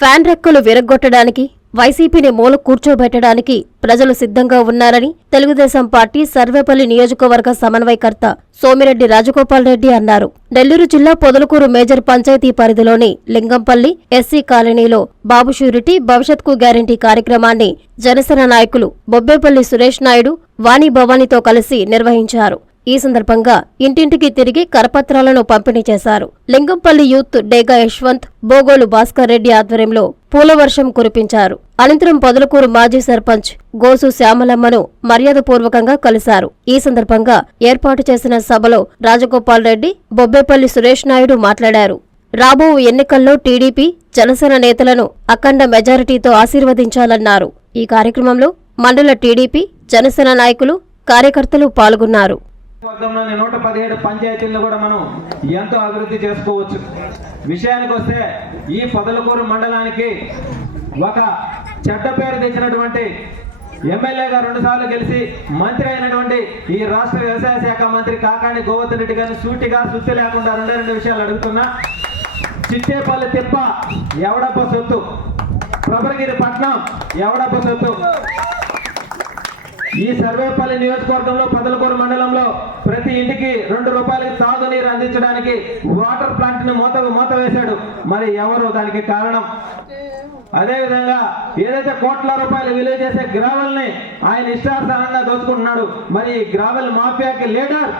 Fan రెక్కలు విరగ్గొట్టడానికి వైసీపీని మూల కూర్చోబెట్టడానికి ప్రజలు సిద్ధంగా ఉన్నారని తెలుగుదేశం పార్టీ సర్వేపల్లి నియోజకవర్గ సమన్వయకర్త సోమిరెడ్డి రాజగోపాల్ రెడ్డి అన్నారు. నెల్లూరు జిల్లా పొదలకూరు మేజర్ పంచాయతీ పరిధిలోని లింగంపల్లి ఎస్సీ కాలనీలో బాబు షూరిటీ భవిష్యత్కు గ్యారంటీ కార్యక్రమాన్ని జనసేన నాయకులు బొబ్బేపల్లి సురేష్ నాయుడు వాణి భవానీతో కలిసి నిర్వహించారు. ఈ సందర్భంగా ఇంటింటికి తిరిగి కరపత్రాలను పంపిణీ చేశారు. లింగంపల్లి యూత్ డేగా యశ్వంత్ బోగోలు భాస్కర్ రెడ్డి ఆధ్వర్యంలో పూలవర్షం కురిపించారు. అనంతరం పొదలకూరు మాజీ సర్పంచ్ గోసు శ్యామలమ్మను మర్యాదపూర్వకంగా కలిశారు. ఈ సందర్భంగా ఏర్పాటు చేసిన సభలో రాజగోపాల్ రెడ్డి బొబ్బేపల్లి సురేష్ నాయుడు మాట్లాడారు. రాబో ఎన్నికల్లో టీడీపీ జనసేన నేతలను అఖండ మెజారిటీతో ఆశీర్వదించాలన్నారు. ఈ కార్యక్రమంలో మండల టీడీపీ జనసేన నాయకులు కార్యకర్తలు పాల్గొన్నారు. వర్గంలోని నూట పదిహేడు పంచాయతీలను కూడా మనం ఎంతో అభివృద్ధి చేసుకోవచ్చు. విషయానికి వస్తే ఈ పొదలకూరు మండలానికి ఒక చెడ్డ పేరు తెచ్చినటువంటి ఎమ్మెల్యేగా రెండుసార్లు గెలిచి మంత్రి అయినటువంటి ఈ రాష్ట్ర వ్యవసాయ శాఖ మంత్రి కాకాణి గోవర్ధన్ రెడ్డి గారిని సూటిగా సుత్తి లేకుండా రెండే రెండు విషయాలు అడుగుతున్నా. చిట్టేపల్లి తిప్ప ఎవడప్ప సొత్తు? ప్రభరగిరి పట్నం ఎవడప్ప సొత్తు? ఈ సర్వేపల్లి నియోజకవర్గంలో పదలకూరు మండలంలో ప్రతి ఇంటికి రెండు రూపాయలకి తాగునీరు అందించడానికి వాటర్ ప్లాంట్ని మూత మూత వేశాడు. మరి ఎవరు దానికి కారణం? అదేవిధంగా ఏదైతే కోట్ల రూపాయలు విలువ చేసే గ్రావెల్ని ఆయన ఇష్టార్థంగా దోచుకుంటున్నాడు మరి ఈ గ్రావెల్ మాఫియాకి లీడర్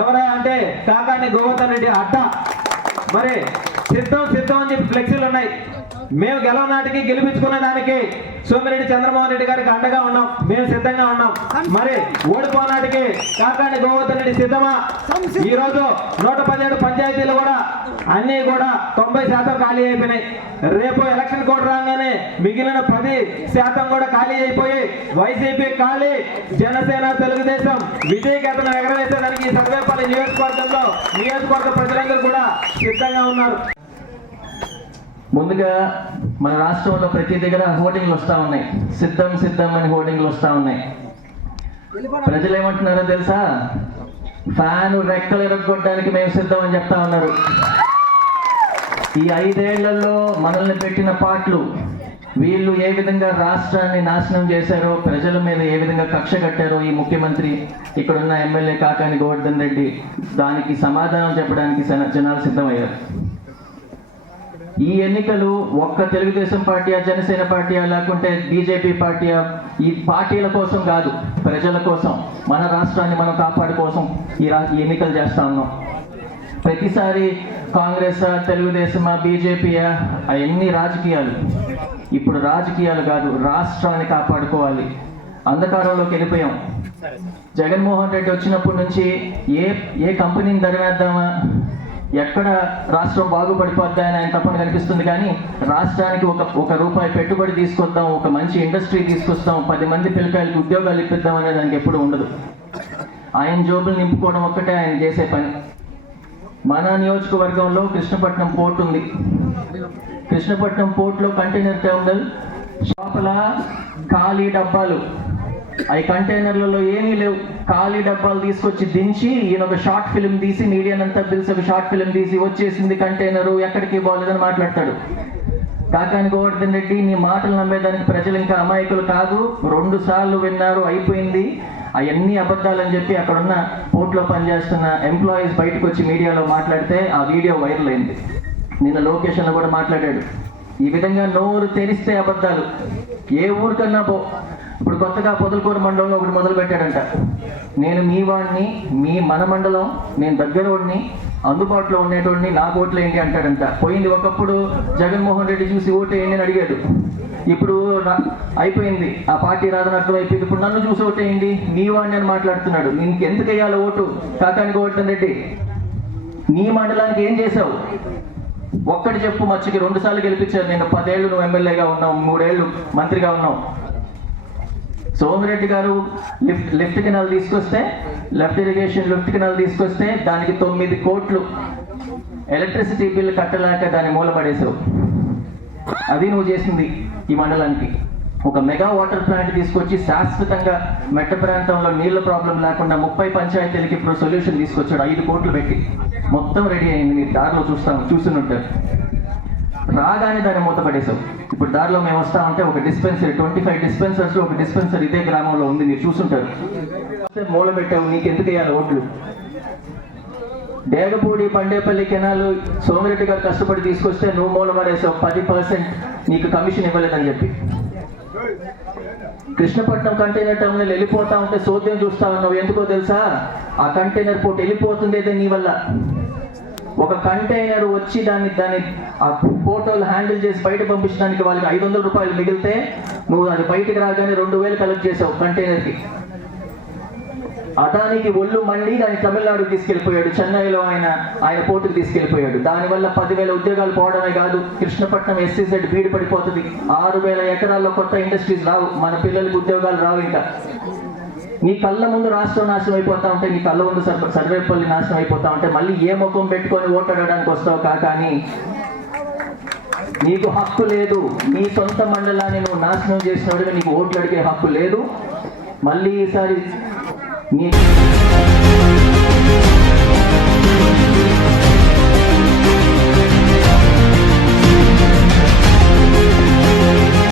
ఎవరా అంటే కాకాని గోవర్ధన్ రెడ్డి అట్ట. మరి సిద్ధం సిద్ధం అని చెప్పి ఫ్లెక్సీ ఫ్లెక్సీలు ఉన్నాయి. మేము గెలవ నాటికి గెలిపించుకునే దానికి సోమిరెడ్డి చంద్రమోహన్ రెడ్డి గారికి అండగా ఉన్నాం. మేము సిద్ధంగా ఉన్నాం. మరి ఓడిపోనాటికి కాకాని గోవర్ధన్ రెడ్డి సిద్ధమా? ఈ రోజు నూట పదిహేడు పంచాయతీలు కూడా అన్ని కూడా తొంభై శాతం ఖాళీ అయిపోయినాయి. రేపు ఎలక్షన్ కోడ్ రాగానే మిగిలిన పది శాతం కూడా ఖాళీ అయిపోయి వైసీపీ ఖాళీ జనసేన తెలుగుదేశం విజయకేతను ఎగరవేసేదానికి ఈ సర్వేపల్లి నియోజకవర్గంలో నియోజకవర్గ ప్రజలందరూ కూడా సిద్ధంగా ఉన్నారు. ముందుగా మన రాష్ట్రంలో ప్రతి దగ్గర హోర్డింగ్లు వస్తూ ఉన్నాయి. సిద్ధం సిద్ధం అని హోర్డింగ్లు వస్తూ ఉన్నాయి. ప్రజలు ఏమంటున్నారో తెలుసా? ఫ్యాన్ రెక్కలు ఎరగొట్టడానికి మేము సిద్ధం అని చెప్తా ఉన్నారు. ఈ ఐదేళ్ళలో మనల్ని పెట్టిన పాటలు వీళ్ళు ఏ విధంగా రాష్ట్రాన్ని నాశనం చేశారో ప్రజల మీద ఏ విధంగా కక్ష కట్టారో ఈ ముఖ్యమంత్రి ఇక్కడున్న ఎమ్మెల్యే కాకాని గోవర్ధన్ రెడ్డి దానికి సమాధానం చెప్పడానికి జనాలు సిద్ధమయ్యారు. ఈ ఎన్నికలు ఒక్క తెలుగుదేశం పార్టీయా జనసేన పార్టీయా లేకుంటే బీజేపీ పార్టీయా ఈ పార్టీల కోసం కాదు ప్రజల కోసం మన రాష్ట్రాన్ని మనం కాపాడు కోసం ఈ రా ఈ ఎన్నికలు చేస్తా ఉన్నాం. ప్రతిసారి కాంగ్రెస్ తెలుగుదేశమా బీజేపీయా అవన్నీ రాజకీయాలు. ఇప్పుడు రాజకీయాలు కాదు రాష్ట్రాన్ని కాపాడుకోవాలి. అంధకారంలోకి వెళ్ళిపోయాం. జగన్మోహన్ రెడ్డి వచ్చినప్పటి నుంచి ఏ ఏ కంపెనీని ధరవేద్దామా ఎక్కడ రాష్ట్రం బాగుపడిపోద్దా అని ఆయన తప్పని కనిపిస్తుంది కానీ రాష్ట్రానికి ఒక ఒక రూపాయి పెట్టుబడి తీసుకొద్దాం ఒక మంచి ఇండస్ట్రీ తీసుకొస్తాం పది మంది పిల్లకాయలకు ఉద్యోగాలు ఇప్పిద్దాం అనేది దానికి ఎప్పుడు ఉండదు. ఆయన జోబులు నింపుకోవడం ఒక్కటే ఆయన చేసే పని. మన నియోజకవర్గంలో కృష్ణపట్నం పోర్ట్ ఉంది. కృష్ణపట్నం పోర్ట్లో కంటైనర్ టెర్మినల్ షాపుల ఖాళీ డబ్బాలు. అవి కంటైనర్లలో ఏమీ లేవు. ఖాళీ డబ్బాలు తీసుకొచ్చి దించి ఈయన ఒక షార్ట్ ఫిల్మ్ తీసి మీడియానంతా పిలిచి ఒక షార్ట్ ఫిల్మ్ తీసి వచ్చేసింది కంటైనర్ ఎక్కడికి బాగోలేదని మాట్లాడతాడు. కాకాని గోవర్ధన్ రెడ్డి నీ మాటలు నమ్మేదానికి ప్రజలు ఇంకా అమాయకులు కాదు. రెండు సార్లు విన్నారు అయిపోయింది. అవన్నీ అబద్ధాలని చెప్పి అక్కడున్న పోర్ట్లో పనిచేస్తున్న ఎంప్లాయీస్ బయటకు వచ్చి మీడియాలో మాట్లాడితే ఆ వీడియో వైరల్ అయింది. నిన్న లొకేషన్లో కూడా మాట్లాడాడు. ఈ విధంగా నోరు తెరిస్తే అబద్ధాలు. ఏ ఊరికన్నా పో. ఇప్పుడు కొత్తగా పొదలకూరు మండలంలో ఒకటి మొదలు పెట్టాడంట నేను మీ వాడిని మీ మన మండలం నేను దగ్గరోడిని అందుబాటులో ఉండేటోడిని నాకు ఓట్లు ఏంటి అంటాడంట. పోయింది ఒకప్పుడు జగన్మోహన్ రెడ్డి చూసి ఓటు ఏంటి అని అడిగాడు. ఇప్పుడు అయిపోయింది. ఆ పార్టీ రాదనట్లు అయిపోయింది ఇప్పుడు నన్ను చూసి ఓటు మీ వాడిని అని మాట్లాడుతున్నాడు. నీకు ఎందుకు వేయాలి ఓటు? కాకానికి ఓటు రెడ్డి నీ మండలానికి ఏం చేసావు ఒక్కటి చెప్పు మచ్చికి. రెండు సార్లు గెలిపించారు. నేను పదేళ్ళు నువ్వు ఎమ్మెల్యేగా ఉన్నావు. మూడేళ్ళు మంత్రిగా ఉన్నావు. Somireddy garu lift lift canal తీసుకొస్తే లెఫ్ట్ ఇరిగేషన్ లిఫ్ట్ కెనాల్ తీసుకొస్తే దానికి తొమ్మిది కోట్లు ఎలక్ట్రిసిటీ బిల్ కట్టలేక దాన్ని మూలపడేసావు అది నువ్వు చేసింది ఈ మండలానికి. ఒక మెగా వాటర్ ప్లాంట్ తీసుకొచ్చి శాశ్వతంగా మెట్ట ప్రాంతంలో నీళ్ళ ప్రాబ్లం లేకుండా ముప్పై పంచాయతీలకి ఇప్పుడు సొల్యూషన్ తీసుకొచ్చాడు ఐదు కోట్లు పెట్టి. మొత్తం రెడీ అయింది మీరు దారిలో చూస్తాం చూస్తున్నట్టారు రాగానే దాన్ని మూతపడేసావు ఇప్పుడు దారిలో మేము వస్తా ఉంటే ఒక డిస్పెన్సరీ ట్వంటీ ఫైవ్ డిస్పెన్సర్స్ ఒక డిస్పెన్సరీ ఇదే గ్రామంలో ఉంది మీరు చూసుంటారు. మూల పెట్టావు నీకు ఎందుకు వేయాలి ఓట్లు? డేగపూడి పండేపల్లి కెనాలు సోమిరెడ్డి గారు కష్టపడి తీసుకొస్తే నువ్వు మూల పడేసావు పది పర్సెంట్ నీకు కమిషన్ ఇవ్వలేదని చెప్పి. కృష్ణపట్నం కంటైనర్ టర్మినల్ వెళ్ళిపోతా ఉంటే సోద్యం చూస్తా నువ్వు ఎందుకో తెలుసా? ఆ కంటైనర్ పోర్ట్ వెళ్ళిపోతుంది అయితే నీ వల్ల. ఒక కంటైనర్ వచ్చి దాన్ని దాన్ని ఆ ఫోటోలు హ్యాండిల్ చేసి బయట పంపించడానికి వాళ్ళకి ఐదు వందల రూపాయలు మిగిలితే నువ్వు అది బయటికి రాగానే రెండు వేలు కలెక్ట్ చేసావు కంటైనర్కి. అదానికి ఒళ్ళు మండి దాన్ని తమిళనాడుకి తీసుకెళ్ళిపోయాడు చెన్నైలో ఆయన ఆయన పోర్టుకు తీసుకెళ్ళిపోయాడు దానివల్ల పదివేల ఉద్యోగాలు పోవడమే కాదు కృష్ణపట్నం ఎస్సీసెడ్ బీడు పడిపోతుంది. ఆరు వేల ఎకరాల్లో కొత్త ఇండస్ట్రీస్ రావు. మన పిల్లలకు ఉద్యోగాలు రావు ఇంకా. నీ కళ్ళ ముందు రాష్ట్రం నాశనం అయిపోతా ఉంటే నీ కళ్ళ ముందు సర్వేపల్లి నాశనం అయిపోతా ఉంటే మళ్ళీ ఏ ముఖం పెట్టుకొని ఓటాడడానికి వస్తావు కాక అని నీకు హక్కు లేదు. నీ సొంత మండలాన్ని నువ్వు నాశనం చేసినప్పుడు నీకు ఓట్లు అడిగే హక్కు లేదు. మళ్ళీ ఈసారి నీ